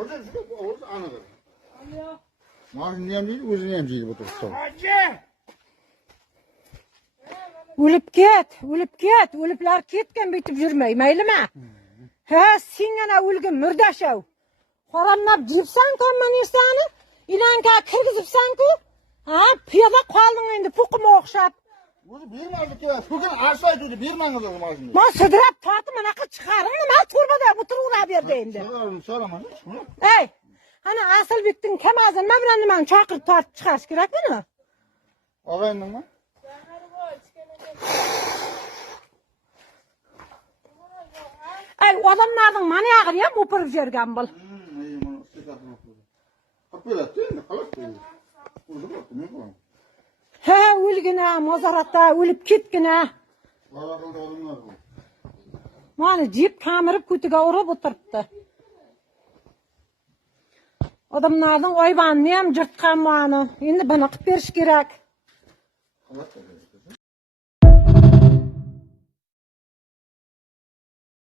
Burada şu orası anıdır. Maaşını hem değil, özünü hem değil bu tuttu. Ölüp ket. Ölüpler ketken bitip yürmey, meylime. He, sen gana ölgün mürdaşav. Koranlap cipsan konman insanı, ilanka kırgızıpsan ku. Ha, piyada kaldın endi pukumu okşap. Özü bir mazlık ya, bugün aşağı dedi, bir manız oldu maaşını. Ma sıdırap tartım anaka çıkarın, ma turbada buturuğuna verdi endi. Soramam. Ey, hani asıl bittin kemazın, ma birandiman çakır tart çıkarış gerek mi? Ağayındın mı? Ay, adamlardan manyağı ya, mupırıp jergen bul. İyi, bunu sıkatını okudu. Kapıyla attın mı? Kalat değil. Burada baktım, ne bu? He, ölgüne, mozaratta, ölüp ketgine. Varakılda olanlar bu. Mani jip kamirip kütüge urup oturuptu. Adamlardan oybanını hem jırtkan mani. Endi bana qıp beriş gerek. Kalat da değil.